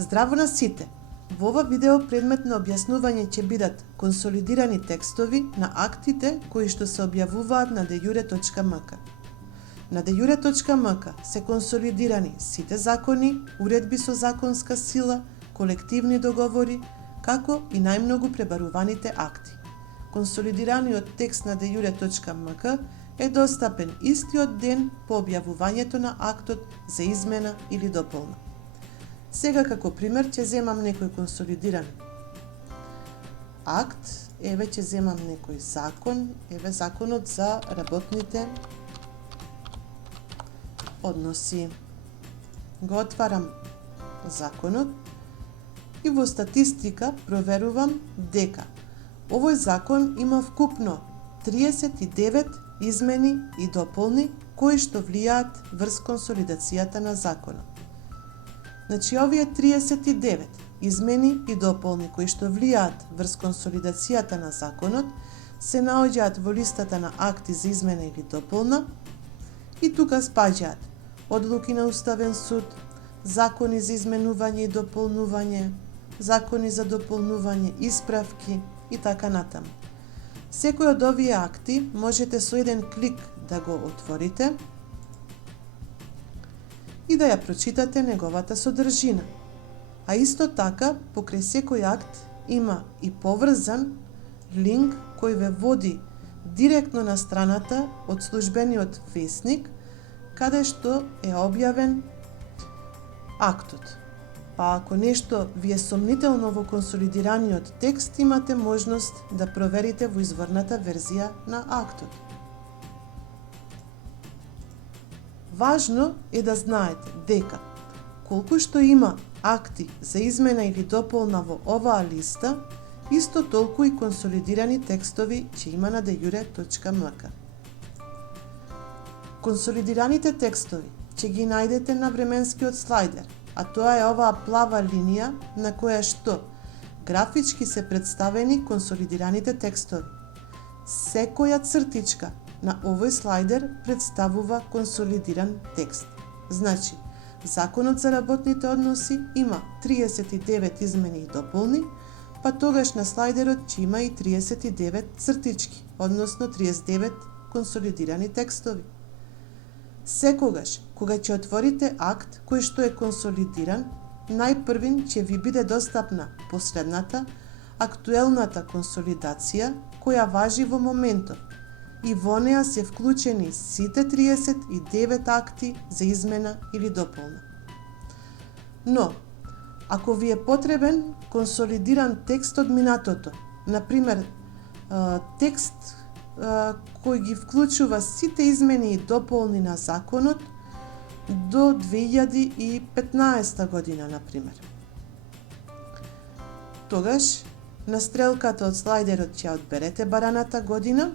Здраво на сите! Во ова видео предмет на објаснување ќе бидат консолидирани текстови на актите кои што се објавуваат на dejure.mk. На dejure.mk се консолидирани сите закони, уредби со законска сила, колективни договори, како и најмногу пребаруваните акти. Консолидираниот текст на dejure.mk е достапен истиот ден по објавувањето на актот за измена или дополна. Сега како пример ќе земам некој консолидиран акт, еве ќе земам некој закон, еве законот за работните односи. Го отварам законот и во статистика проверувам дека овој закон има вкупно 39 измени и дополни кои што влијаат врз консолидацијата на законот. Значи, овие 39 измени и дополни кои што влијаат врз консолидацијата на законот се наоѓаат во листата на акти за измена или дополна и тука спаѓаат одлуки на Уставен суд, закони за изменување и дополнување, закони за дополнување, исправки и така натаму. Секој од овие акти можете со еден клик да го отворите и да ја прочитате неговата содржина. А исто така, покрај секој акт има и поврзан линк кој ве води директно на страната од службениот весник, каде што е објавен актот. Па ако нешто ви е сомнително во консолидираниот текст, имате можност да проверите во изворната верзија на актот. Важно е да знаете дека колку што има акти за измена или дополна во оваа листа, исто толку и консолидирани текстови ќе има на dejure.mk. Консолидираните текстови ќе ги најдете на временскиот слайдер, а тоа е оваа плава линија на која што графички се представени консолидираните текстови. Секоја цртичка на овој слайдер представува консолидиран текст. Значи, Законот за работните односи има 39 измени и дополни, па тогаш на слайдерот ќе има и 39 цртички, односно 39 консолидирани текстови. Секогаш, кога ќе отворите акт кој што е консолидиран, најпрвин ќе ви биде достапна последната, актуелната консолидација која важи во моментот, и во неа се вклучени сите 39 акти за измена или дополна. Но, ако ви е потребен консолидиран текст од минатото, например, текст кој ги вклучува сите измени и дополни на законот до 2015 година, например, тогаш на стрелката од слайдерот ќе одберете бараната година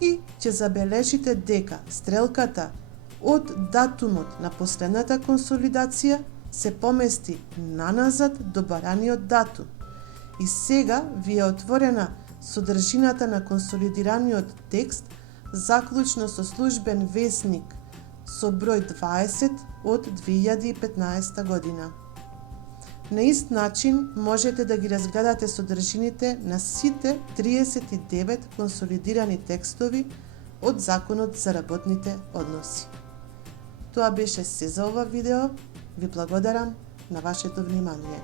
и ќе забележите дека стрелката од датумот на последната консолидација се помести наназад до бараниот датум. И сега ви е отворена содржината на консолидираниот текст заклучно со службен весник со број 20 од 2015 година. На ист начин можете да ги разгледате содржините на сите 39 консолидирани текстови од Законот за работните односи. Тоа беше се за ова видео. Ви благодарам на вашето внимание.